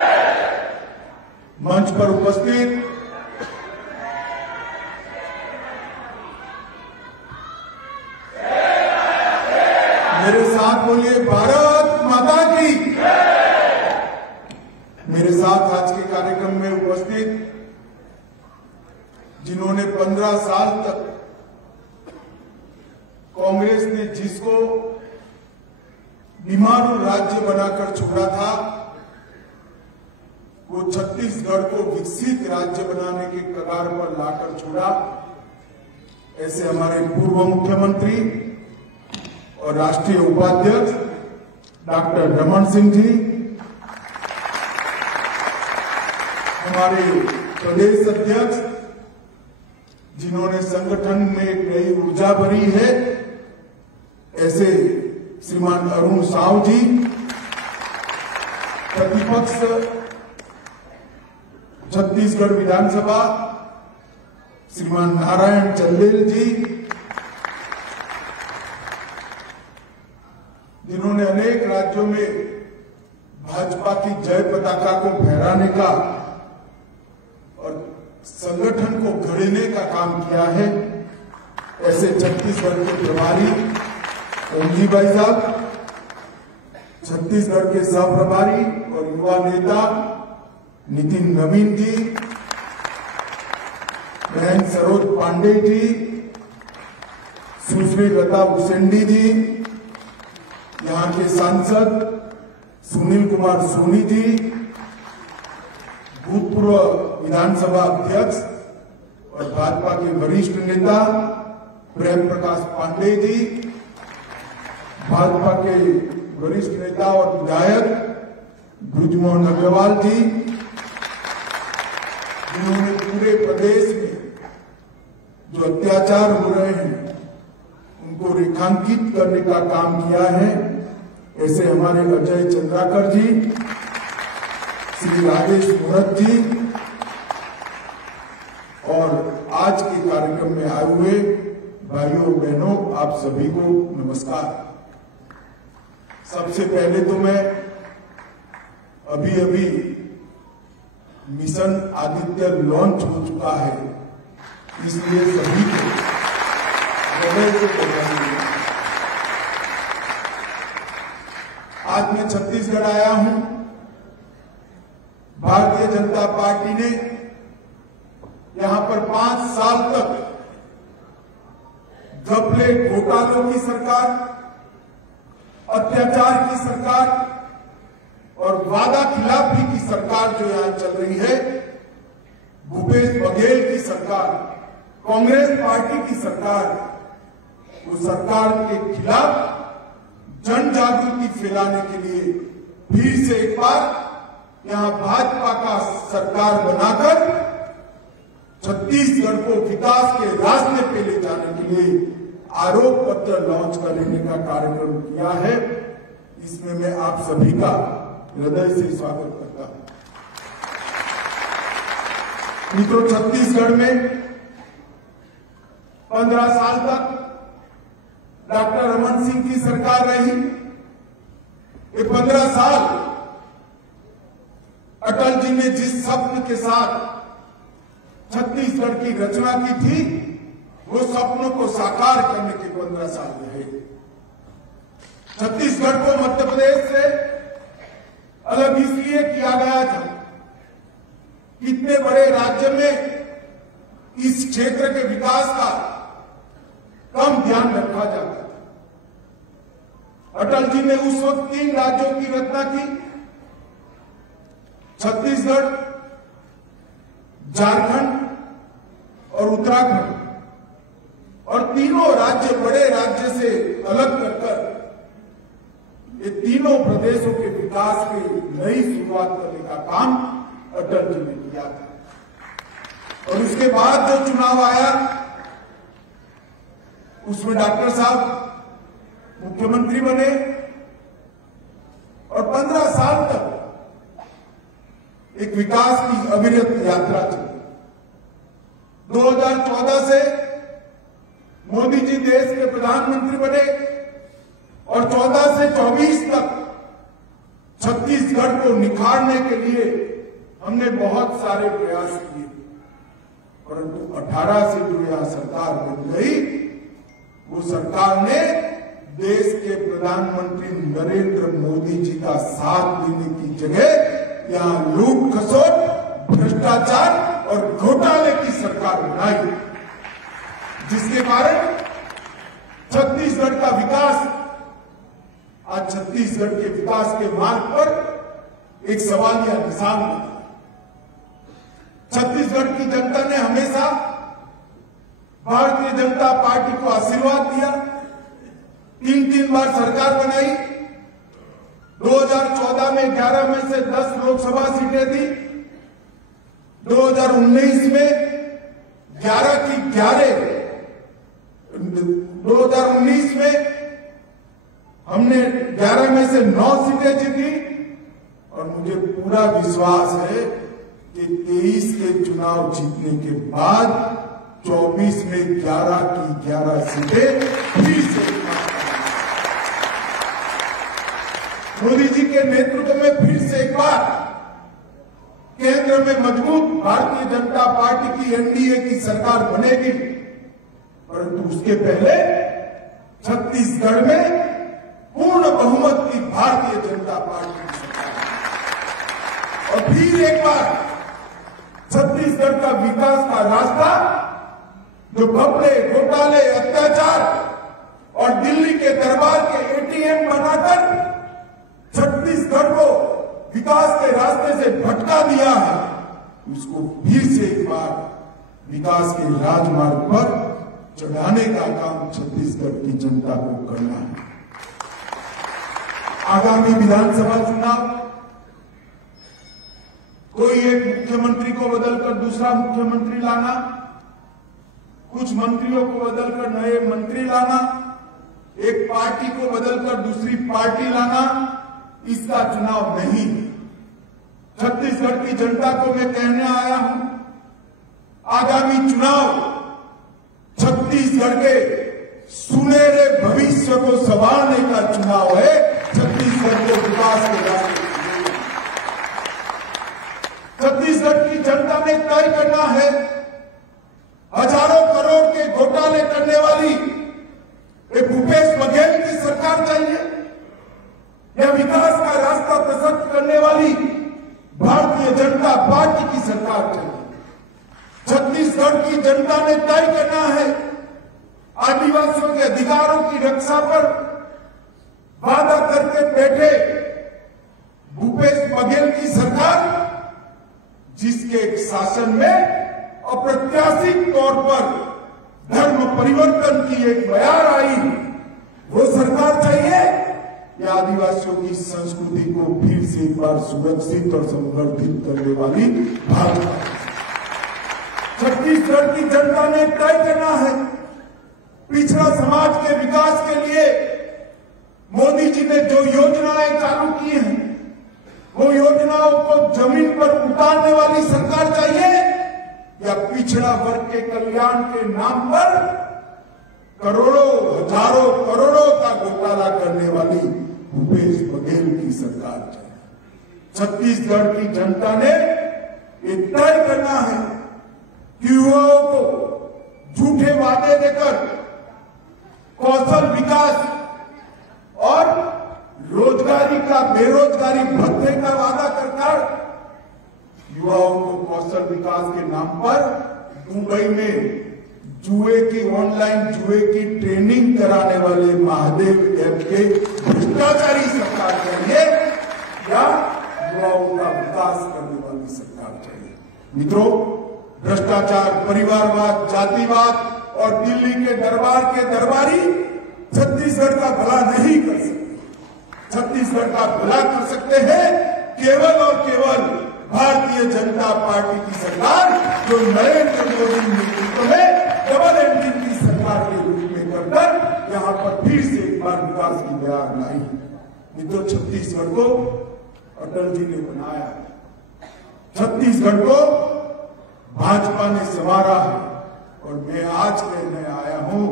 मंच पर उपस्थित मेरे साथ बोलिए भारत माता की। मेरे साथ आज के कार्यक्रम में उपस्थित जिन्होंने 15 साल तक कांग्रेस ने जिसको बीमारू राज्य बनाकर छोड़ा था, वो छत्तीसगढ़ को विकसित राज्य बनाने के कगार पर लाकर छोड़ा। ऐसे हमारे पूर्व मुख्यमंत्री और राष्ट्रीय उपाध्यक्ष डॉक्टर रमन सिंह जी, हमारे प्रदेश अध्यक्ष जिन्होंने संगठन में एक नई ऊर्जा भरी है, ऐसे श्रीमान अरुण साव जी, प्रतिपक्ष छत्तीसगढ़ विधानसभा श्रीमान नारायण चंदेल जी, जिन्होंने अनेक राज्यों में भाजपा की जय पताका को फहराने का और संगठन को गढ़ने का काम किया है, ऐसे छत्तीसगढ़ के प्रभारी ओमजी भाई साहब, छत्तीसगढ़ के सह प्रभारी और युवा नेता नितिन नवीन जी, बहन सरोज पांडे जी, सुश्री लता उसेंडी जी, यहाँ के सांसद सुनील कुमार सोनी जी, भूतपूर्व विधानसभा अध्यक्ष और भाजपा के वरिष्ठ नेता प्रेम प्रकाश पांडे जी, भाजपा के वरिष्ठ नेता और विधायक ब्रिजमोहन अग्रवाल जी, जिन्होंने पूरे प्रदेश में जो अत्याचार हो रहे हैं उनको रेखांकित करने का काम किया है, ऐसे हमारे अजय चंद्राकर जी, श्री राजेश मुहूर्त जी और आज के कार्यक्रम में आए हुए भाइयों बहनों, आप सभी को नमस्कार। सबसे पहले तो मैं अभी मिशन आदित्य लॉन्च हो चुका है, इसलिए सभी को हृदय से बधाई। आज मैं छत्तीसगढ़ आया हूं। भारतीय जनता पार्टी ने यहां पर 5 साल तक घपले घोटालों की सरकार, अत्याचार की सरकार और वादा खिलाफी की सरकार जो यहां चल रही है, भूपेश बघेल की सरकार, कांग्रेस पार्टी की सरकार, वो सरकार के खिलाफ जन जागृति फैलाने के लिए फिर से एक बार यहां भाजपा का सरकार बनाकर छत्तीसगढ़ को विकास के रास्ते पे ले जाने के लिए आरोप पत्र लॉन्च करने का कार्यक्रम किया है। इसमें मैं आप सभी का हृदय से स्वागत करता हूं। मित्रों, छत्तीसगढ़ में 15 साल तक डॉक्टर रमन सिंह की सरकार रही। ये 15 साल अटल जी ने जिस सपन के साथ छत्तीसगढ़ की रचना की थी, वो सपनों को साकार करने के 15 साल रहे। छत्तीसगढ़ को मध्य प्रदेश से अलग इसलिए किया गया था, कितने बड़े राज्य में इस क्षेत्र के विकास का कम ध्यान रखा जाता था। अटल जी ने उस वक्त 3 राज्यों की रचना की, छत्तीसगढ़, झारखंड और उत्तराखंड, और तीनों राज्य बड़े राज्य से अलग कर ये तीनों प्रदेशों के विकास की नई शुरुआत करने का काम अटल जी ने किया था। और उसके बाद जो चुनाव आया, उसमें डॉक्टर साहब मुख्यमंत्री बने और 15 साल तक एक विकास की अविरत यात्रा चली। 2014 से मोदी जी देश के प्रधानमंत्री बने और 14 से 24 तक छत्तीसगढ़ को निखारने के लिए हमने बहुत सारे प्रयास किए, परंतु 18 से जो यह सरकार बन गई, वो सरकार ने देश के प्रधानमंत्री नरेंद्र मोदी जी का साथ देने की जगह यहां लूट खसोट, भ्रष्टाचार और घोटाले की सरकार बनाई, जिसके कारण छत्तीसगढ़ का विकास, आज छत्तीसगढ़ के विकास के मार्ग पर एक सवालिया निशान बना। छत्तीसगढ़ की जनता ने हमेशा भारतीय जनता पार्टी को आशीर्वाद दिया, 3 बार सरकार बनाई, 2014 में 11 में से 10 लोकसभा सीटें दी, 2019 में 11 की 11, 2019 में हमने 11 में से 9 सीटें जीती और मुझे पूरा विश्वास है कि 23 के चुनाव जीतने के बाद 24 में 11 की 11 सीटें फिर से मोदी जी के नेतृत्व में फिर से एक बार केंद्र में मजबूत भारतीय जनता पार्टी की एनडीए की सरकार बनेगी, परंतु उसके पहले छत्तीसगढ़ में पूर्ण बहुमत की भारतीय जनता पार्टी की सरकार, और फिर एक बार छत्तीसगढ़ का विकास का रास्ता जो घपले, घोटाले, अत्याचार और दिल्ली के दरबार के एटीएम बनाकर छत्तीसगढ़ को विकास के रास्ते से भटका दिया है, उसको फिर से एक बार विकास के राजमार्ग पर चढ़ाने का काम छत्तीसगढ़ की जनता को करना है। आगामी विधानसभा चुनाव, कोई एक मुख्यमंत्री को बदलकर दूसरा मुख्यमंत्री लाना, कुछ मंत्रियों को बदलकर नए मंत्री लाना, एक पार्टी को बदलकर दूसरी पार्टी लाना, इसका चुनाव नहीं। छत्तीसगढ़ की जनता को मैं कहने आया हूं, आगामी चुनाव छत्तीसगढ़ के सुनहरे भविष्य को संभालने का चुनाव है, छत्तीसगढ़ के विकास के रास्ते। छत्तीसगढ़ की जनता ने तय करना है, हजारों करोड़ के घोटाले करने वाली एक भूपेश बघेल की सरकार चाहिए या विकास का रास्ता प्रशस्त करने वाली भारतीय जनता पार्टी की सरकार चाहिए। छत्तीसगढ़ की जनता ने तय करना है, आदिवासियों के अधिकारों की रक्षा पर वादा करके बैठे भूपेश बघेल की सरकार, जिसके शासन में अप्रत्याशित तौर पर धर्म परिवर्तन की एक बयार आई, वो सरकार चाहिए या आदिवासियों की संस्कृति को फिर से एक बार सुरक्षित और संवर्धित करने वाली भावना। छत्तीसगढ़ की जनता ने तय करना है, पिछड़ा समाज के विकास के लिए मोदी जी ने जो योजनाएं चालू की हैं, वो योजनाओं को जमीन पर उतारने वाली सरकार चाहिए या पिछड़ा वर्ग के कल्याण के नाम पर करोड़ों, हजारों करोड़ों का घोटाला करने वाली भूपेश बघेल की सरकार चाहिए। छत्तीसगढ़ की जनता ने ये तय करना है कि युवाओं को झूठे वादे देकर कौशल विकास और रोजगारी का, बेरोजगारी भत्ते का वादा कर युवाओं को कौशल विकास के नाम पर दुबई में जुए की, ऑनलाइन जुए की ट्रेनिंग कराने वाले महादेव ऐप के भ्रष्टाचारी सरकार चाहिए या युवाओं का विकास करने वाली सरकार चाहिए। मित्रों, भ्रष्टाचार, परिवारवाद, जातिवाद और दिल्ली के दरबार के दरबारी छत्तीसगढ़ का भला नहीं कर सकते। छत्तीसगढ़ का भला कर सकते हैं केवल और केवल भारतीय जनता पार्टी की सरकार, जो नरेंद्र मोदी नेतृत्व में डबल इंजन की सरकार के रूप में करकर यहां पर फिर से एक बार विकास की बयार लाई। मित्रों, छत्तीसगढ़ को अटल जी ने बनाया, छत्तीसगढ़ को भाजपा ने संवारा है, और मैं आज कहने आया हूं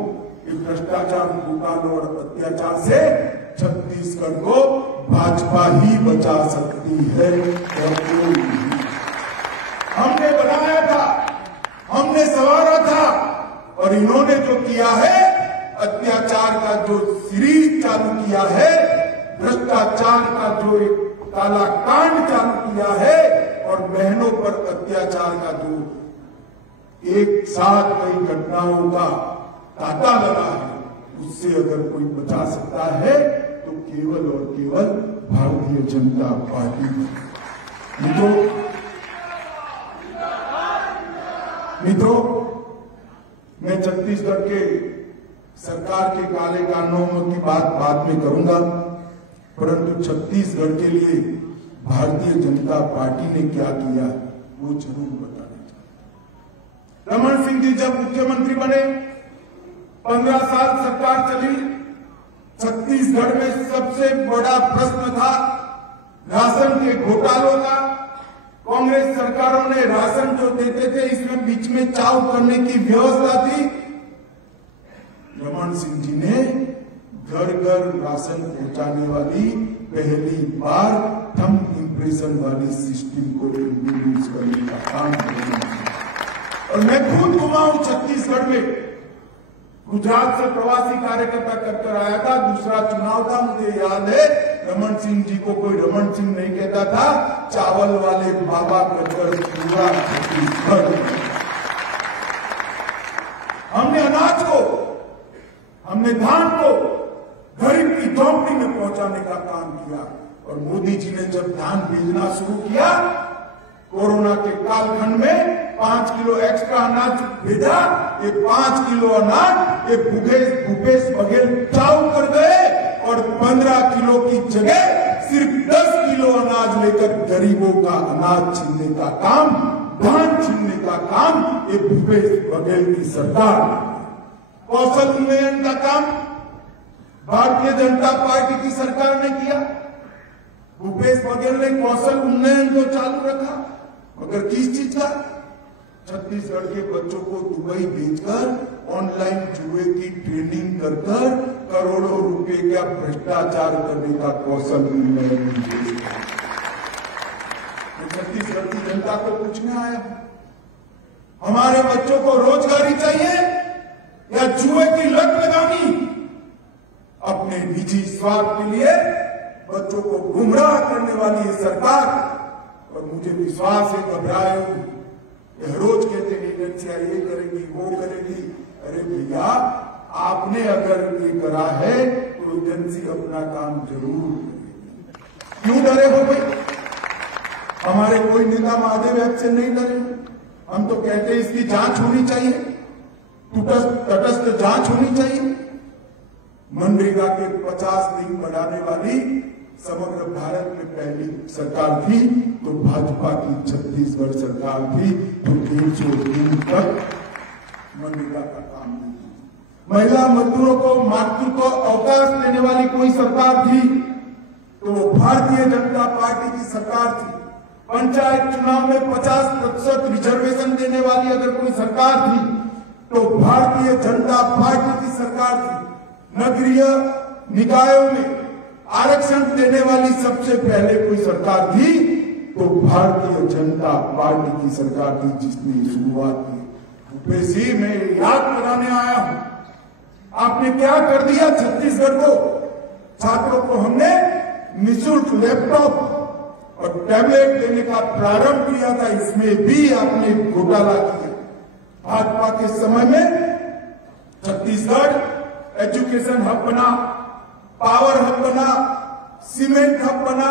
कि भ्रष्टाचार, घोटालों और अत्याचार से छत्तीसगढ़ को भाजपा ही बचा सकती है और कोई नहीं। हमने बनाया था, हमने संवारा था, और इन्होंने जो किया है, अत्याचार का जो सीरीज चालू किया है, भ्रष्टाचार का जो एक काला कांड चालू किया है, और बहनों पर अत्याचार का जो एक साथ कई घटनाओं का तांता लगा है, उससे अगर कोई बचा सकता है तो केवल और केवल भारतीय जनता पार्टी है। मित्रों, मैं छत्तीसगढ़ के सरकार के काले कानूनों की बात बाद में करूंगा, परंतु छत्तीसगढ़ के लिए भारतीय जनता पार्टी ने क्या किया वो जरूर बताना चाहता। रमन सिंह जी जब मुख्यमंत्री बने, 15 साल सरकार चली, छत्तीसगढ़ में सबसे बड़ा प्रश्न था राशन के घोटालों का। कांग्रेस सरकारों ने राशन जो देते थे, इसमें बीच में चाव करने की व्यवस्था थी। रमन सिंह जी ने घर घर राशन पहुंचाने वाली पहली बार थंब इंप्रेशन वाली सिस्टम को इंट्रोड्यूस करने का काम किया। और मैं खुद घुमा हूं छत्तीसगढ़ में, गुजरात से प्रवासी कार्यकर्ता कर आया था, दूसरा चुनाव था, मुझे याद है। रमन सिंह जी को कोई रमन सिंह नहीं कहता था, चावल वाले बाबा कहकर पूरा छत्तीसगढ़। हमने अनाज को, हमने धान को गरीब की झोंपड़ी में पहुंचाने का काम किया। और मोदी जी ने जब धान भेजना शुरू किया, कोरोना के कालखंड में 5 किलो एक्स्ट्रा अनाज भेजा। ये 5 किलो अनाज ये भूपेश बघेल चाव कर गए, और 15 किलो की जगह सिर्फ 10 किलो अनाज लेकर गरीबों का अनाज छीनने का काम, धान छीनने का काम ये भूपेश बघेल की सरकार। कौशल उन्नयन का काम भारतीय जनता पार्टी की सरकार ने किया। भूपेश बघेल ने कौशल उन्नयन को चालू रखा, मगर किस चीज का? छत्तीसगढ़ के बच्चों को दुबई भेजकर ऑनलाइन जुए की ट्रेनिंग कर करोड़ों रुपए का भ्रष्टाचार करने का कौशल उन्नयन। छत्तीसगढ़ की जनता को पूछने आया, हमारे बच्चों को रोजगारी चाहिए या जुए की लत लगानी? अपने निजी स्वार्थ के लिए बच्चों को गुमराह करने वाली ये सरकार। और मुझे विश्वास है, घबराए रोज कहते हैं एजेंसियां ये करेगी वो करेगी। अरे भैया, आपने अगर ये करा है तो एजेंसी अपना काम जरूर करेगी। क्यों डरे हो भाई? हमारे कोई नेता महादेव ऐप से नहीं डरे। हम तो कहते हैं इसकी जांच होनी चाहिए, तटस्थ जांच होनी चाहिए। मनरेगा के 50 दिन बढ़ाने वाली समग्र भारत में पहली सरकार थी तो भाजपा की छत्तीसगढ़ सरकार थी, जो 300 दिन तक मनरेगा का काम नहीं किया। महिला मजदूरों को मातृत्व अवकाश देने वाली कोई सरकार थी तो भारतीय जनता पार्टी की सरकार थी। पंचायत चुनाव में 50% रिजर्वेशन देने वाली अगर कोई सरकार थी तो भारतीय जनता पार्टी की सरकार थी। नगरीय निकायों में आरक्षण देने वाली सबसे पहले कोई सरकार थी तो भारतीय जनता पार्टी की सरकार थी, जिसने शुरुआत की। भूपेश जी, मैं याद कराने आया हूं, आपने क्या कर दिया छत्तीसगढ़ को। छात्रों को हमने निःशुल्क लैपटॉप और टैबलेट देने का प्रारंभ किया था, इसमें भी आपने घोटाला किया। भाजपा के समय में छत्तीसगढ़ एजुकेशन हब बना, पावर हब बना, सीमेंट हब बना,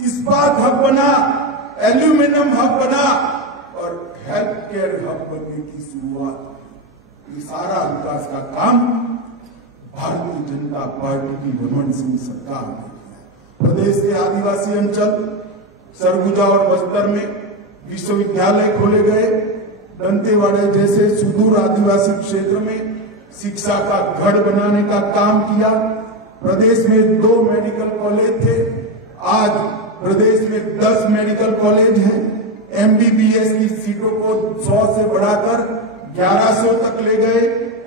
इस्पात हब बना, एल्यूमिनियम हब बना और हेल्थ केयर हब बनने की शुरुआत। ये सारा विकास का काम भारतीय जनता पार्टी की रमन सिंह सरकार ने किया। प्रदेश के आदिवासी अंचल सरगुजा और बस्तर में विश्वविद्यालय खोले गए। दंतेवाड़ा जैसे सुदूर आदिवासी क्षेत्र में शिक्षा का गढ़ बनाने का काम किया। प्रदेश में 2 मेडिकल कॉलेज थे, आज प्रदेश में 10 मेडिकल कॉलेज हैं। एमबीबीएस की सीटों को 100 से बढ़ाकर 1100 तक ले गए।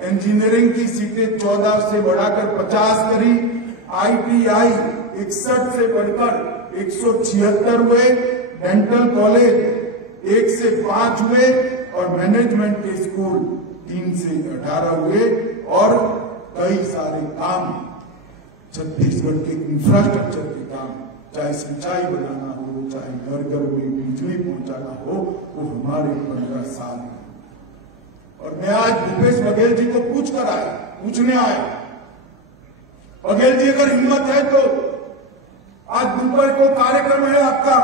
इंजीनियरिंग की सीटें 14 से बढ़ाकर 50 करी। आईटीआई 61 से बढ़कर 176 हुए, डेंटल कॉलेज 1 से 5 हुए और मैनेजमेंट के स्कूल 3 से 18 हुए और कई सारे काम छत्तीसगढ़ के इंफ्रास्ट्रक्चर के काम, चाहे सिंचाई बनाना हो, चाहे घर घर में बिजली पहुंचाना हो, वो हमारे 15 साल में। और मैं आज भूपेश बघेल जी को पूछने आया। बघेल जी अगर हिम्मत है तो आज दोपहर को कार्यक्रम है आपका,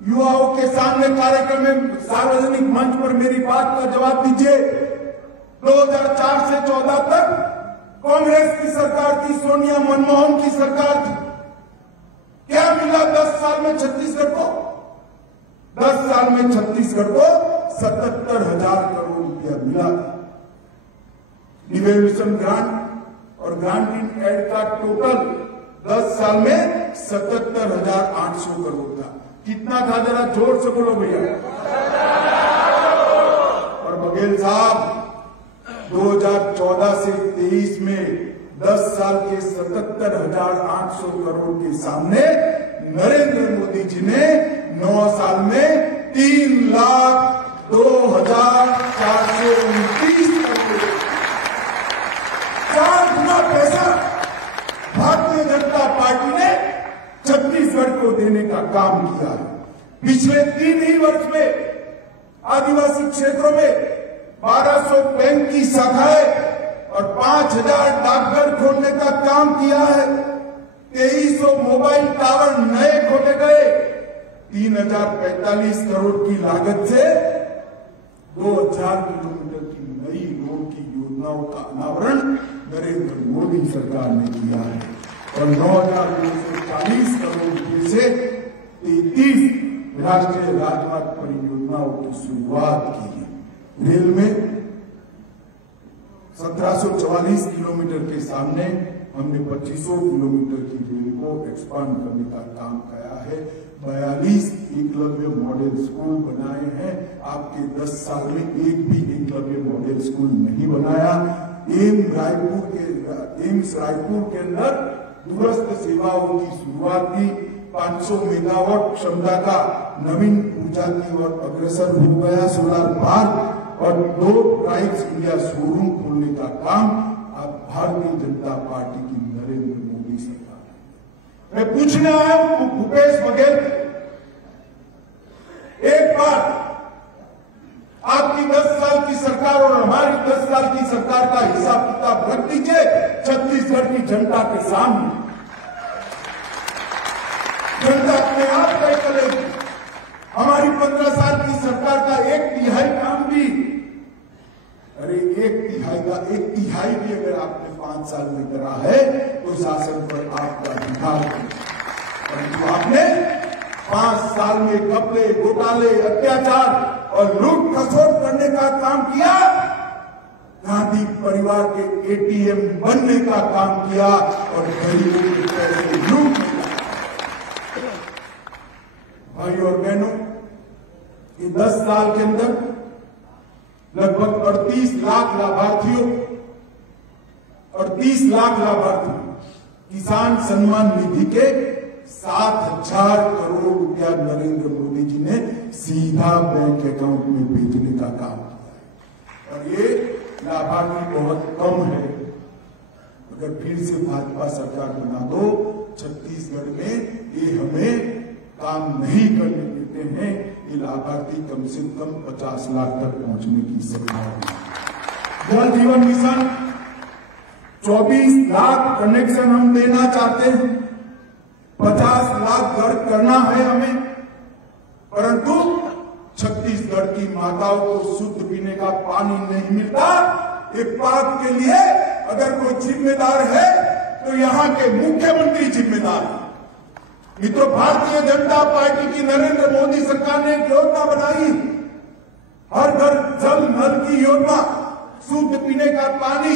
युवाओं के सामने कार्यक्रम में सार्वजनिक मंच पर मेरी बात का जवाब दीजिए। 2004 से 14 तक कांग्रेस की सरकार थी, सोनिया मनमोहन की सरकार थी। क्या मिला 10 साल में छत्तीसगढ़ को? 10 साल में छत्तीसगढ़ को 77,000 करोड़ रुपया मिला। इवोल्यूशन ग्रांट और ग्रांटिंग एड का टोटल 10 साल में 77,800 करोड़ था। कितना था जरा जोर से बोलो भैया। और बघेल साहब 2014 से 23 में 10 साल के 77,800 करोड़ के सामने नरेंद्र मोदी जी ने 9 साल में 3,02,429 करोड़, 4 गुना पैसा भारतीय जनता पार्टी ने छत्तीसगढ़ को देने का काम किया है। पिछले 3 ही वर्ष में आदिवासी क्षेत्रों में 1200 बैंक की शाखाएं और 5,000 डाकघर खोलने का काम किया है। 2300 मोबाइल टावर नए खोले गए। 3,045 करोड़ की लागत से 2,000 किलोमीटर की नई रोड की योजनाओं का अनावरण नरेंद्र मोदी सरकार ने किया है और 9,240 करोड़ रुपए से 33 राष्ट्रीय राजमार्ग परियोजनाओं की शुरुआत की है। रेल में 1744 किलोमीटर के सामने हमने 2500 किलोमीटर की रेल को एक्सपांड करने का काम किया है। 42 एकलव्य मॉडल स्कूल बनाए हैं। आपके 10 साल में एक भी एकलव्य मॉडल स्कूल नहीं बनाया। एम्स रायपुर के अंदर दूरस्थ सेवाओं की शुरुआत की। 500 मेगावाट क्षमता का नवीन ऊर्जा की ओर अग्रसर हो गया सोलर पार्क और 2 प्राइड्स इंडिया शोरूम खोलने का काम अब भारतीय जनता पार्टी की नरेंद्र मोदी सरकार। मैं पूछने आया हूं भूपेश बघेल, एक बार आपकी 10 साल की सरकार और हमारी 10 साल की सरकार का हिसाब किताब रख दीजिए छत्तीसगढ़ की जनता के सामने। जनता अपने आप तय करेगी। हमारी 15 साल की सरकार का 1/3 काम भी, अरे 1/3 भी अगर आपने 5 साल में करा है तो शासन पर आपका अधिकार है। परंतु आपने 5 साल में घपले, घोटाले, अत्याचार और लूट खसोट करने का काम किया। गांधी परिवार के ATM बनने का काम किया और गरीबों के पैसे लूट किया। भाई और बहनों, ये 10 साल के अंदर लगभग 38 लाख लाभार्थियों किसान सम्मान निधि के 7,000 करोड़ रुपया नरेंद्र मोदी जी ने सीधा बैंक अकाउंट में भेजने का काम किया है। और ये लाभार्थी बहुत कम है। अगर फिर से भाजपा सरकार बना दो छत्तीसगढ़ में, ये हमें काम नहीं करने देते हैं। ये लाभार्थी कम से कम 50 लाख तक पहुंचने की संभावना है। जल जीवन मिशन 24 लाख कनेक्शन हम देना चाहते हैं। 50 लाख घर करना है हमें, परंतु छत्तीसगढ़ की माताओं को शुद्ध पीने का पानी नहीं मिलता। इस बात के लिए अगर कोई जिम्मेदार है तो यहाँ के मुख्यमंत्री जिम्मेदार है। मित्रों, भारतीय जनता पार्टी की नरेंद्र मोदी सरकार ने एक योजना बनाई, हर घर जल नल की योजना। शुद्ध पीने का पानी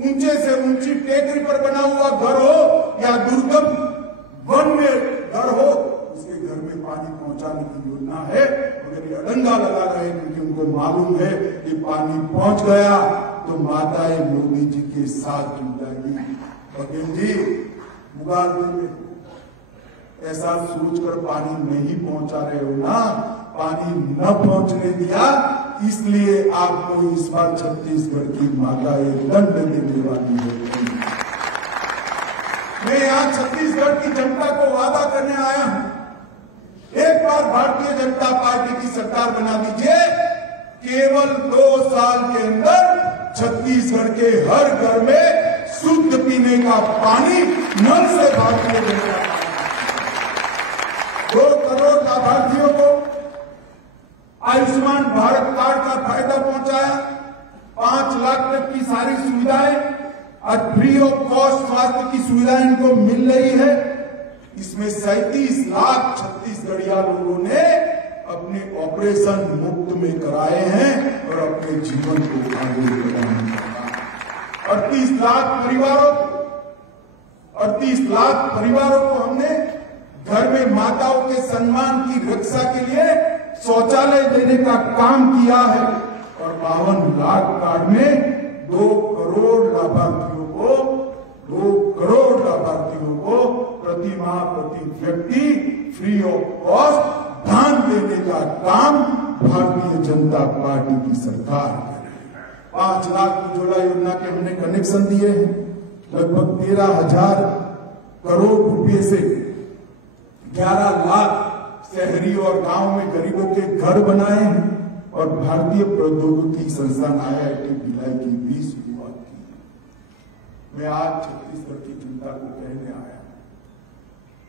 ऊंचे से ऊंची टेकरी पर बना हुआ घर हो या दुर्गम वन में घर हो, उसके घर में पानी पहुंचाने की योजना है। मगर ये अड़ंगा लगा रहे हैं क्योंकि उनको मालूम है कि पानी पहुंच गया तो माताएं मोदी जी के साथ जुड़ जाएगी। बघेल जी, उगाड़ देंगे। ऐसा सोचकर पानी नहीं पहुंचा रहे हो ना, पानी न पहुंचने दिया, इसलिए आपको इस बार छत्तीसगढ़ की माता एक दंड देने वाली है। मैं यहाँ छत्तीसगढ़ की जनता को वादा करने आया हूं, एक बार भारतीय जनता पार्टी की सरकार बना दीजिए, केवल 2 साल के अंदर छत्तीसगढ़ के हर घर में शुद्ध पीने का पानी नल से भारतीय जनता पार्टी 2 करोड़ लाभार्थियों को आयुष्मान भारत कार्ड का फायदा पहुंचाया, 5 लाख तक की सारी सुविधाएं, आज फ्री ऑफ कॉस्ट स्वास्थ्य की सुविधाएं इनको मिल रही है। इसमें 37 लाख छत्तीसगढ़िया लोगों ने अपने ऑपरेशन मुफ्त में कराए हैं और अपने जीवन को आगे बढ़ाने का 38 लाख परिवारों को हमने घर में माताओं के सम्मान की रक्षा के लिए शौचालय देने का काम किया है और 52 लाख कार्ड में 2 करोड़ लाभार्थियों को प्रति माह प्रति व्यक्ति फ्री ऑफ कॉस्ट धान देने का काम भारतीय जनता पार्टी की सरकार कर रही है। 5 लाख उज्ज्वला योजना के हमने कनेक्शन दिए हैं, लगभग 13,000 करोड़ रुपए से 11 लाख शहरी और गांव में गरीबों के घर बनाए हैं और भारतीय प्रौद्योगिकी संस्थान IIT भिलाई की भी शुरुआत की है। मैं आज छत्तीसगढ़ की जनता को कहने आया,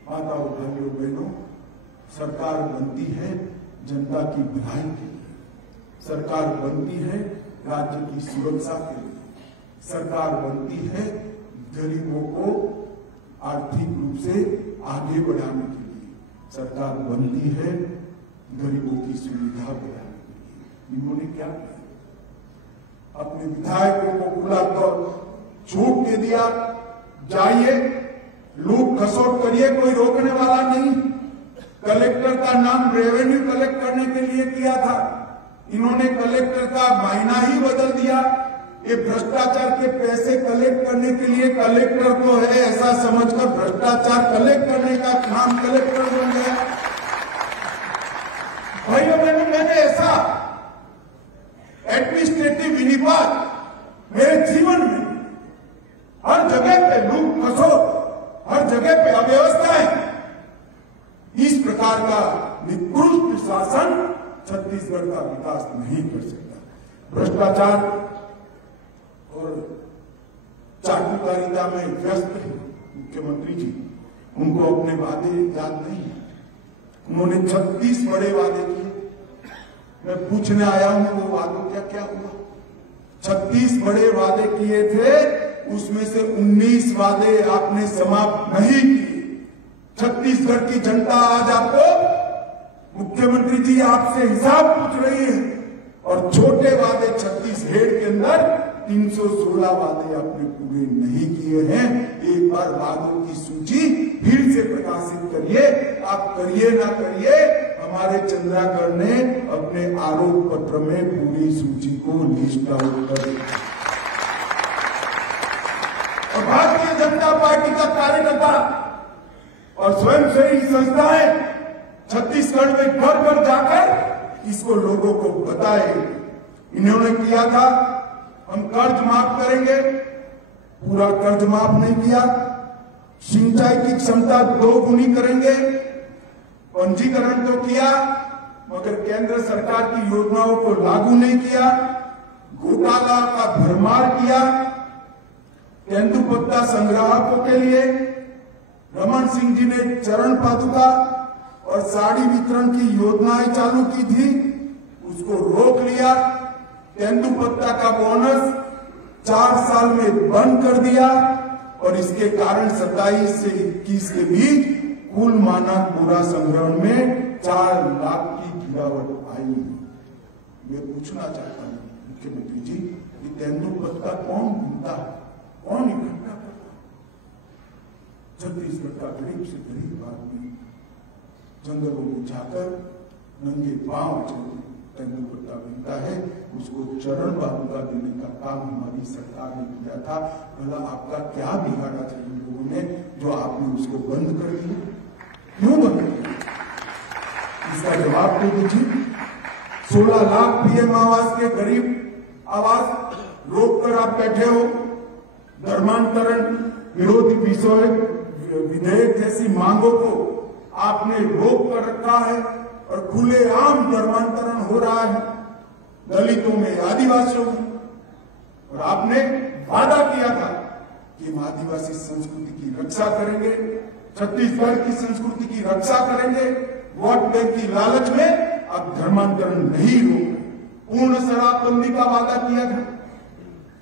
माताओं भाइयों बहनों, सरकार बनती है जनता की भलाई के लिए, सरकार बनती है राज्य की सुरक्षा के लिए, सरकार बनती है गरीबों को आर्थिक रूप से आगे बढ़ाने के लिए, सरकार बनती है गरीबों की सुविधा बढ़ाने के लिए। इन्होंने क्या किया? अपने विधायकों को खुला छूट के दिया, जाइए लूट खसोट करिए, कोई रोकने वाला नहीं। कलेक्टर का नाम रेवेन्यू कलेक्ट करने के लिए किया था, इन्होंने कलेक्टर का महीना ही बदल दिया। ये भ्रष्टाचार के पैसे कलेक्ट करने के लिए कलेक्टर को है ऐसा समझकर भ्रष्टाचार कलेक्ट करने का नाम कलेक्टर बन गया। भाइयों बहनों, मैंने ऐसा एडमिनिस्ट्रेटिव विनिपात मेरे जीवन में हर जगह पे लूट खसोट, हर जगह पे अव्यवस्थाएं, इस प्रकार का निकृष्ट शासन छत्तीसगढ़ का विकास नहीं कर सकता। भ्रष्टाचार और चाटुकारिता में व्यस्त है मुख्यमंत्री जी, उनको अपने वादे याद नहीं है। उन्होंने 36 बड़े वादे किए, मैं पूछने आया हूं वो वादों क्या हुआ। 36 बड़े वादे किए थे, उसमें से 19 वादे आपने समाप्त नहीं किए। छत्तीसगढ़ की जनता आज आपको, मुख्यमंत्री जी आपसे हिसाब पूछ रही है और छोटे वादे 36 हेड के अंदर 316 वादे आपने पूरे नहीं किए हैं। एक बार वादों की सूची फिर से प्रकाशित करिए, आप करिए ना करिए, हमारे चंद्राकर ने अपने आरोप पत्र में पूरी सूची को लिस्ट आउट कर दिया। और भारतीय जनता पार्टी का कार्यकर्ता और स्वयंसेवी संस्थाएं छत्तीसगढ़ में घर घर जाकर इसको लोगों को बताए। इन्होंने किया था हम कर्ज माफ करेंगे, पूरा कर्ज माफ नहीं किया। सिंचाई की क्षमता 2 गुनी करेंगे, पंजीकरण तो किया मगर केंद्र सरकार की योजनाओं को लागू नहीं किया। घोटाला का भरमार किया। तेंदुपत्ता संग्राहकों के लिए रमन सिंह जी ने चरण पादुका और साड़ी वितरण की योजनाएं चालू की थी, उसको रोक लिया। तेंदुपत्ता का बोनस 4 साल में बंद कर दिया और इसके कारण 27 से 21 के बीच कुल मानक बोरा संग्रहण में 4 लाख की गिरावट आई। मैं पूछना चाहता हूं मुख्यमंत्री जी, कि तेंदुपत्ता कौन ढूंढता है, कौन इकट्ठा करता है? छत्तीसगढ़ का गरीब से गरीब आदमी जंगलों में जाकर नंगे पांव तेंदुपत्ता मिलता है, उसको चरण पादुका देने का काम हमारी सरकार ने किया था। भला आपका क्या बिगाड़ा था इन लोगों ने जो आपने उसको बंद कर दिया? क्यों बंद किया? इसका जवाब तो दीजिए। 16 लाख पीएम आवास के गरीब आवास रोककर आप बैठे हो। धर्मांतरण विरोधी विधेयक जैसी मांगों को आपने रोक कर रखा है और खुलेआम धर्मांतरण हो रहा है दलितों में, आदिवासियों में। और आपने वादा किया था कि हम आदिवासी संस्कृति की रक्षा करेंगे, छत्तीसगढ़ की संस्कृति की रक्षा करेंगे। वोट बैंक की लालच में अब धर्मांतरण नहीं रोक, पूर्ण शराबबंदी का वादा किया था।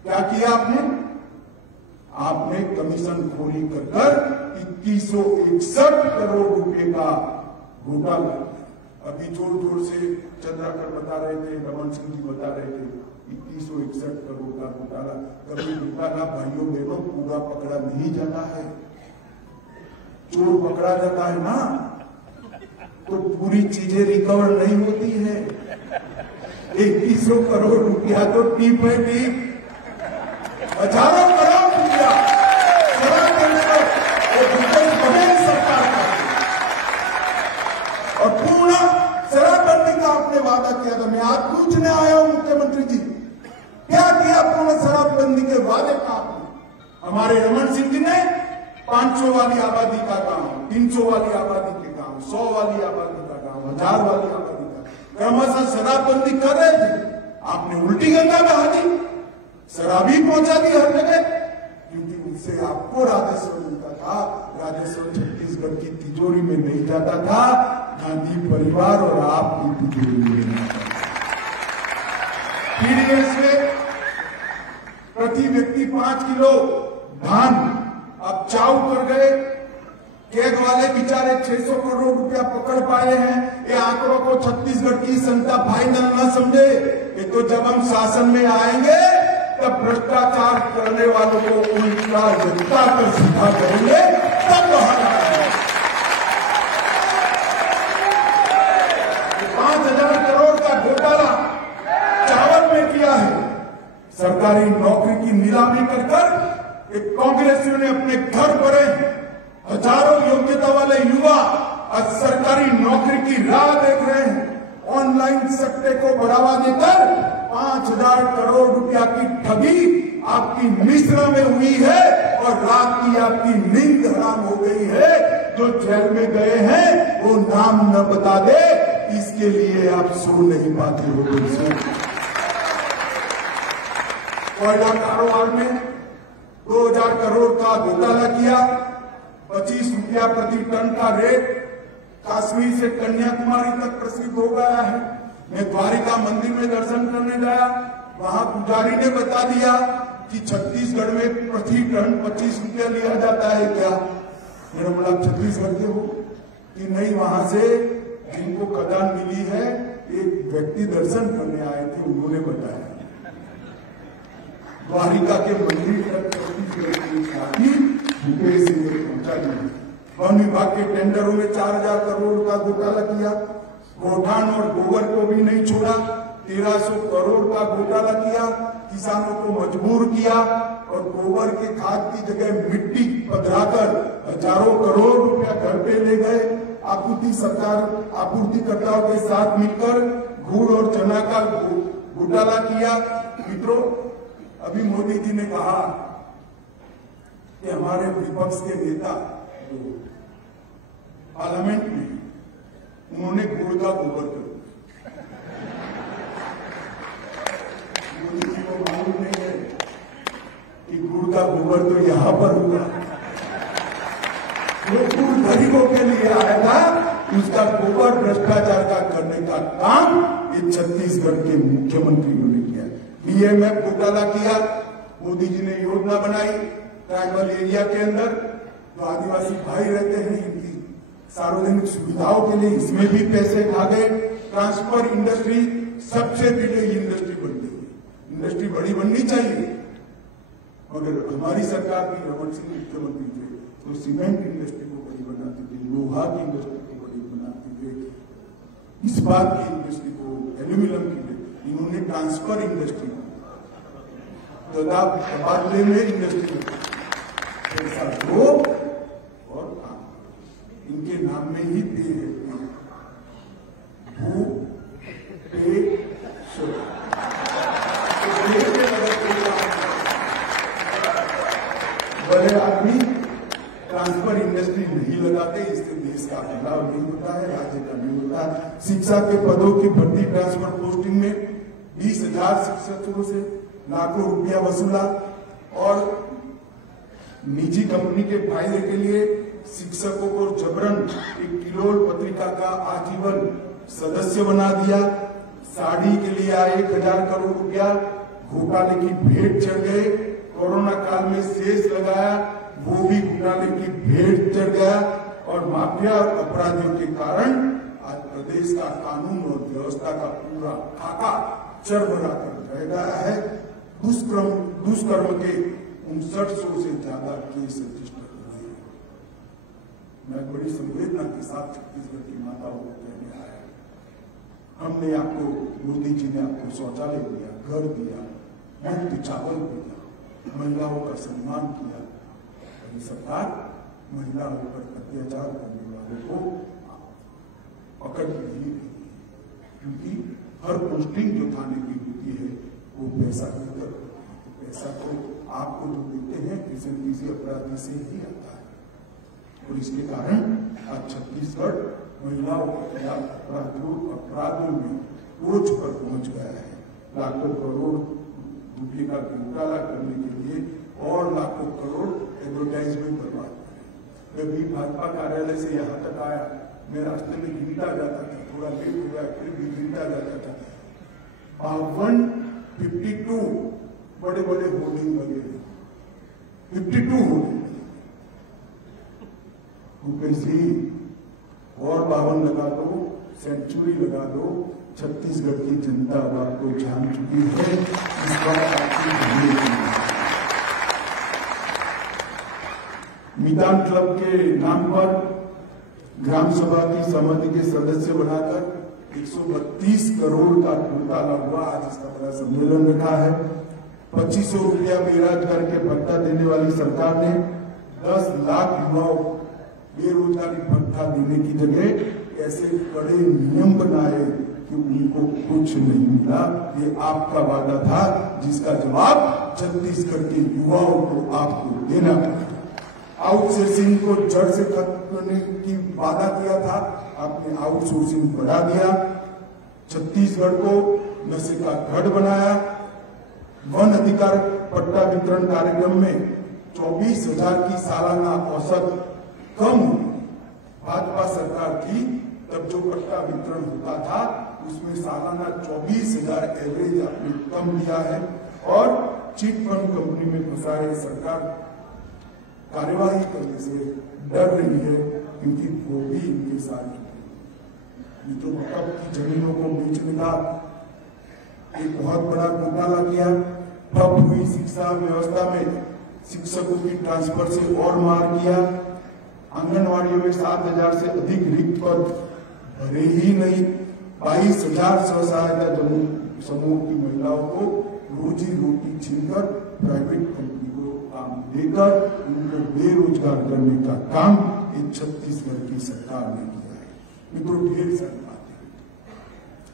क्या किया आपने? आपने कमीशन खोरी कर 2161 करोड़ रुपए का घोटाला। अभी जोर जोर से चंद्राकर बता रहे थे, रमन सिंह जी बता रहे थे 2161 करोड़ का घोटाला। कभी घोटाला भाइयों बहनों पूरा पकड़ा नहीं जाता है। चोर पकड़ा जाता है ना तो पूरी चीजें रिकवर नहीं होती है। 2100 करोड़ रुपया तो टीप है टीप। हजारों करोड़ रुपया शराब देने को भूपेश सरकार का और पूर्ण शराबबंदी का आपने वादा किया था। मैं आज पूछने आया हूं मुख्यमंत्री जी, क्या किया पूर्ण शराबबंदी के वादे का आपने? हमारे रमन सिंह जी ने 500 वाली आबादी का काम, 300 वाली आबादी के काम, 100 वाली आबादी का काम, 1000 वाली आबादी का क्रमशः शराबबंदी कर रहे थे। आपने उल्टी गंगा बहा दी, शराबी पहुंचा दी हर जगह, क्योंकि उससे आपको राजस्व मिलता था। राजस्व छत्तीसगढ़ की तिजोरी में नहीं जाता था, गांधी परिवार और आपकी तिजोरी में जाता था। पीडीएस में प्रति व्यक्ति 5 किलो धान अब चाऊ कर गए। केग वाले बेचारे 600 करोड़ रुपया पकड़ पाए हैं। ये आंकड़ों को छत्तीसगढ़ की जनता फाइनल न समझे। ये तो जब हम शासन में आएंगे तब भ्रष्टाचार करने वालों को उल्टा जनता कर सीधा करेंगे, तब बाहर आएंगे। 5000 करोड़ का घोटाला चावल में किया है। सरकारी नौकरी की नीलामी कर एक कांग्रेसियों ने अपने घर भरे हजारों योग्यता वाले युवा आज सरकारी नौकरी की राह देख रहे हैं। ऑनलाइन सट्टे को बढ़ावा देकर 5000 करोड़ रुपया की ठगी आपकी मिश्रा में हुई है और रात की आपकी नींद हराम हो गई है। जो जेल में गए हैं वो नाम न बता दे, इसके लिए आप सो नहीं पाते हो। कोयला कारोबार में 2000 करोड़ का घोटाला किया। 25 रुपया प्रति टन का रेट कश्मीर से कन्याकुमारी तक प्रसिद्ध हो गया है। मैं द्वारिका मंदिर में दर्शन करने गया, वहां पुजारी ने बता दिया कि छत्तीसगढ़ में प्रति टन 25 रुपया लिया जाता है। क्या मेरा बोला छत्तीसगढ़ के हो कि नहीं? वहां से जिनको खदान मिली है एक व्यक्ति दर्शन करने आए थे, उन्होंने बताया द्वारिका के मंदिर तक भूपेश सिंह ने पहुंचा दिया। वन विभाग के टेंडरों में 4000 करोड़ का घोटाला किया। गोठान और गोबर को भी नहीं छोड़ा, 1300 करोड़ का घोटाला किया। किसानों को मजबूर किया और गोबर के खाद की जगह मिट्टी पधराकर हजारों करोड़ रुपया घर पे ले गए। आपूर्तिकर्ताओं के साथ मिलकर गुड़ और चना का घोटाला किया। मित्रों, अभी मोदी जी ने कहा कि हमारे विपक्ष के नेता पार्लियामेंट में उन्होंने गुड़ का गोबर कर दिया। मोदी जी को मालूम नहीं है कि गुड़ का गोबर तो यहां पर हुआ। वो गुड़ गरीबों के लिए आया था, उसका गोबर भ्रष्टाचार का करने का काम ये छत्तीसगढ़ के मुख्यमंत्रियों ने किया। बीएमएफ घोटाला किया। मोदी जी ने योजना बनाई ट्राइबल एरिया के अंदर जो आदिवासी भाई रहते हैं, इनकी सार्वजनिक सुविधाओं के लिए इसमें भी पैसे खा गए। ट्रांसफर इंडस्ट्री सबसे बड़ी इंडस्ट्री बन गई। इंडस्ट्री बड़ी बननी चाहिए, मगर हमारी सरकार भी रमन सिंह मुख्यमंत्री थे तो सीमेंट इंडस्ट्री को बड़ी बनाती थी, लोहा की इंडस्ट्री को बड़ी बनाती थी, इस्पात की इंडस्ट्री को, एल्यूमिनियम की। इन्होंने ट्रांसफर इंडस्ट्री तबादले में इंडस्ट्री में ही पे है, भू पे शो। बड़े आदमी ट्रांसफर इंडस्ट्री नहीं लगाते, इससे देश का फैलाव नहीं होता है, राज्य का नहीं होता। शिक्षा के पदों की भर्ती ट्रांसफर पोस्टिंग में 20,000 शिक्षकों से लाखों रुपया वसूला और निजी कंपनी के फायदे के लिए शिक्षकों को जबरन एक किलोल पत्रिका का आजीवन सदस्य बना दिया। साड़ी के लिए 1,000 करोड़ रुपया घोटाले की भेंट चढ़ गए। कोरोना काल में शेष लगाया, वो भी घोटाले की भेंट चढ़ गया और माफिया अपराधियों के कारण आज प्रदेश का कानून और व्यवस्था का पूरा खाका चरमरा कर रह गया है। दुष्कर्म के 5900 से ज्यादा केस रजिस्टर हुए हैं। मैं बड़ी संवेदना के साथ छत्तीसगढ़ की माताओं को कहने आया, हमने आपको, मोदी जी ने आपको शौचालय दिया, घर दिया, मुफ्त चावल दिया, महिलाओं का सम्मान किया। सरकार महिलाओं पर अत्याचार करने वालों को पकड़ नहीं रही, क्योंकि हर पोस्टिंग जो थाने की होती है वो पैसा लेकर होती है। पैसा तो आपको जो देते हैं किसी अपराधी से ही आता है और इसके कारण आज छत्तीसगढ़ महिलाओं के खिलाफ अपराधों में टोच पर पहुंच गया है। लाखों करोड़ रुपये का घोटाला करने के लिए और लाखों करोड़ एडवर्टाइजमेंट बर्बाद करें। मैं भी भाजपा कार्यालय से यहाँ तक आया, मैं रास्ते में गिनता जाता था, थोड़ा लेट हो गया फिर भी गिनता जाता था। 52 बड़े बड़े होर्डिंग लगे, 52 होर्डिंग। भूपेश जी और 52 लगा दो, सेंचुरी लगा दो। छत्तीसगढ़ की जनता बात को जान चुकी है। इस बार आपकी मितान क्लब के नाम पर ग्राम सभा की समिति के सदस्य बनाकर 132 करोड़ का घोटाला हुआ। आज इसका बड़ा सम्मेलन रखा है। 2500 रुपया बेरोजगार के भत्ता देने वाली सरकार ने 10 लाख युवाओं बेरोजगारी भत्ता देने की जगह ऐसे कड़े नियम बनाए कि उनको कुछ नहीं मिला। ये आपका वादा था, जिसका जवाब छत्तीसगढ़ के युवाओं को आपको देना पड़ा। आउटसोर्सिंग को जड़ से खत्म करने की वादा किया था, आपने आउटसोर्सिंग बढ़ा दिया। छत्तीसगढ़ को नशे का गढ़ बनाया। वन अधिकार पट्टा वितरण कार्यक्रम में 24,000 की सालाना औसत कम भाजपा सरकार की, तब जो पट्टा वितरण होता था उसमें सालाना 24,000 एवरेज आपने कम दिया है। और चिट फंड कंपनी में फंसाए सरकार कार्यवाही करने से डर रही है, क्योंकि वो भी इनके साथ जो वक्फ की जमीनों को बेचने का एक बहुत बड़ा घोटाला किया। ठप हुई शिक्षा व्यवस्था में शिक्षकों की ट्रांसफर से और मार किया। आंगनवाड़ियों में 7,000 से अधिक रिक्त पद भरे ही नहीं। 22,000 स्व सहायता समूह की महिलाओं को रोजी रोटी छीनकर प्राइवेट कंपनी को काम देकर उनको बेरोजगार करने का काम इस छत्तीसगढ़ की सरकार ने किया है। मित्रों, ढेर सारी बातें,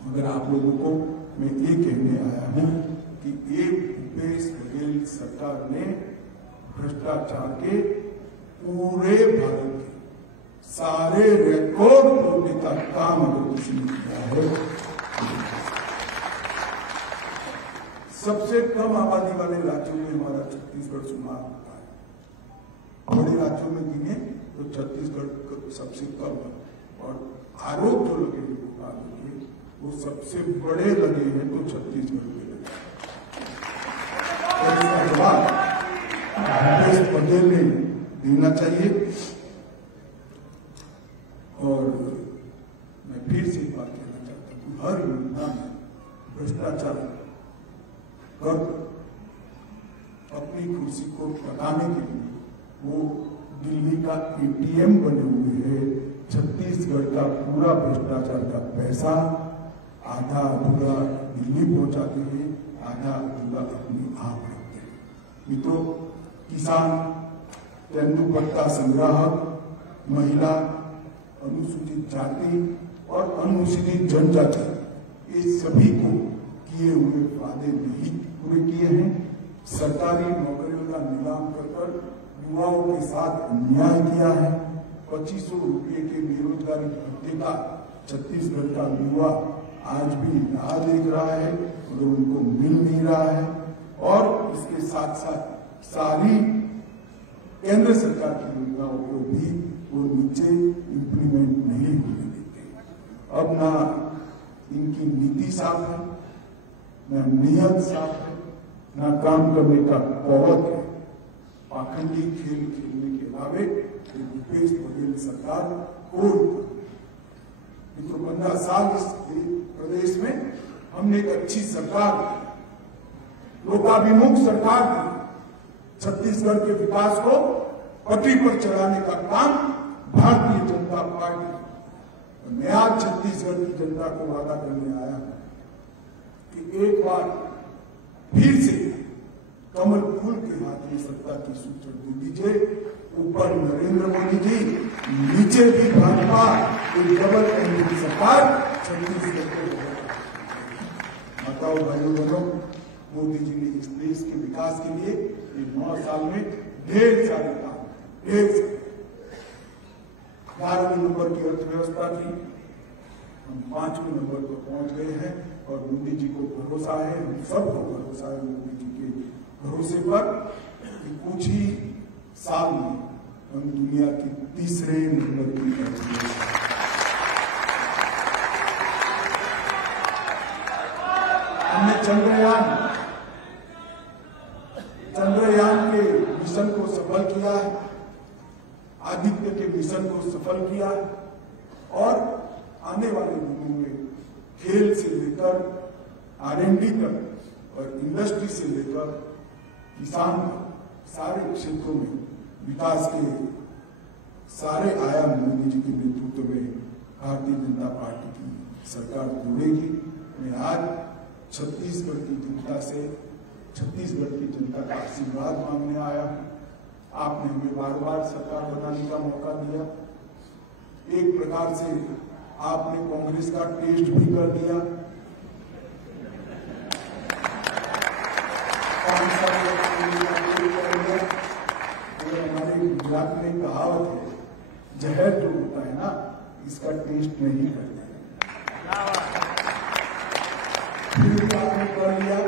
मगर आप लोगों को मैं ये कहने आया हूं कि एक भूपेश बघेल सरकार ने भ्रष्टाचार के पूरे भारत के सारे रिकॉर्ड तोड़ने का काम अगर किसी ने किया है, सबसे कम आबादी वाले राज्यों में हमारा छत्तीसगढ़ शुमार होता है। बड़े राज्यों में गिने तो छत्तीसगढ़ सबसे कम है, और आरोप जो लगे घोटाले के वो सबसे बड़े लगे हैं तो छत्तीसगढ़ के लगे। और इसका जवाब भूपेश बघेल ने देना चाहिए। और मैं फिर से एक बात कहना चाहता हूँ, हर योजना में भ्रष्टाचार कर अपनी कुर्सी को बचाने के लिए वो दिल्ली का एटीएम बने हुए है। छत्तीसगढ़ का पूरा भ्रष्टाचार का पैसा आधा अधूरा दिल्ली पहुंचाते हैं, आधा अधूरा अपनी आप रखते हैं। मित्रों, किसान, तेंदुपत्ता संग्राहक, महिला अनुसूचित जाति और अनुसूचित जनजाति, ये सभी को किए हुए वादे नहीं पूरे किए हैं। सरकारी नौकरियों का नीलाम कर युवाओं के साथ अन्याय किया है। 2500 रुपये के बेरोजगारी भत्ते का छत्तीसगढ़ का युवा आज भी राह देख रहा है और उनको मिल नहीं रहा है। और इसके साथ साथ सारी केंद्र सरकार की योजनाओं को भी वो नीचे इम्प्लीमेंट नहीं होने देते। अब ना इनकी नीति साफ है, ना नियत साफ है, ना काम करने का कौवत है। पाखंडी खेल खेलने के अलावे भूपेश बघेल सरकार को 15 साल इस प्रदेश में हमने एक अच्छी सरकार, लोकाभिमुख सरकार दी। छत्तीसगढ़ के विकास को पटरी पर चढ़ाने का काम भारतीय जनता पार्टी, मैं आज छत्तीसगढ़ की जनता को वादा करने आया कि एक बार फिर से कमल फूल के हाथ में सत्ता की सूचना दे दीजिए। ऊपर नरेंद्र मोदी जी, नीचे भी भाजपा, एक डबल इंजन की सरकार छत्तीसगढ़ को। माताओं भाइयों बहनों, मोदी जी ने इस देश के विकास के लिए 9 साल में ढेर सारे काम, 11वें नंबर की अर्थव्यवस्था थी, हम 5वें नंबर पर पहुंच गए हैं। और मोदी जी को भरोसा है, हम सबको भरोसा है मोदी जी के भरोसे पर कि कुछ ही साल में हम दुनिया की 3रे नंबर की अर्थव्यवस्था। हमने चंद्रयान के मिशन को सफल किया है, आदित्य के मिशन को सफल किया है। और आने वाले दिनों में खेल से लेकर R&D तक और इंडस्ट्री से लेकर किसान तक सारे क्षेत्रों में विकास के सारे आयाम मोदी जी के नेतृत्व में भारतीय जनता पार्टी की सरकार जोड़ेगी। मैं आज छत्तीसगढ़ की जनता से, छत्तीसगढ़ की जनता का आशीर्वाद मांगने आया हूं। आपने हमें बार बार सरकार बनाने का मौका दिया। एक प्रकार से आपने कांग्रेस का टेस्ट भी कर दिया। 5 साल हमारे गुजरात में कहावत है, जहर जो होता है ना, इसका टेस्ट नहीं करते। फिर आपने कर लिया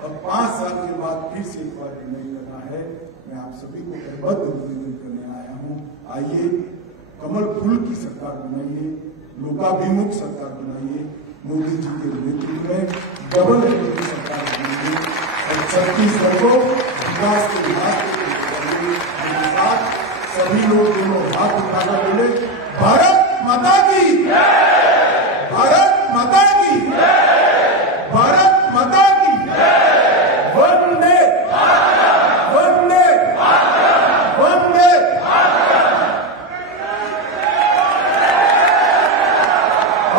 और 5 साल के बाद फिर से एक बार निर्णय करना है। मैं आप सभी को कहबद्ध निवेदन करने आया हूं, आइए कमल फूल की सरकार बनाइए, लोकाभिमुख सरकार बनाइए, मोदी जी के नेतृत्व में डबल इंजन की सरकार बनाइए और छत्तीसगढ़ को विकास के रास्ते पर साथ सभी लोग दोनों हाथ उठाकर बोले, भारत माता की, भारत माता की, भारत माता की, वंदे वंदे वंदे।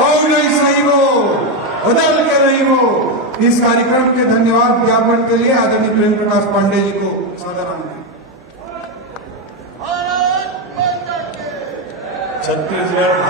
और नहीं सही वो, बदल के नहीं वो। इस कार्यक्रम के धन्यवाद ज्ञापन के लिए आदरणीय प्रेम प्रकाश पांडे जी को सादर छत्तीसगढ़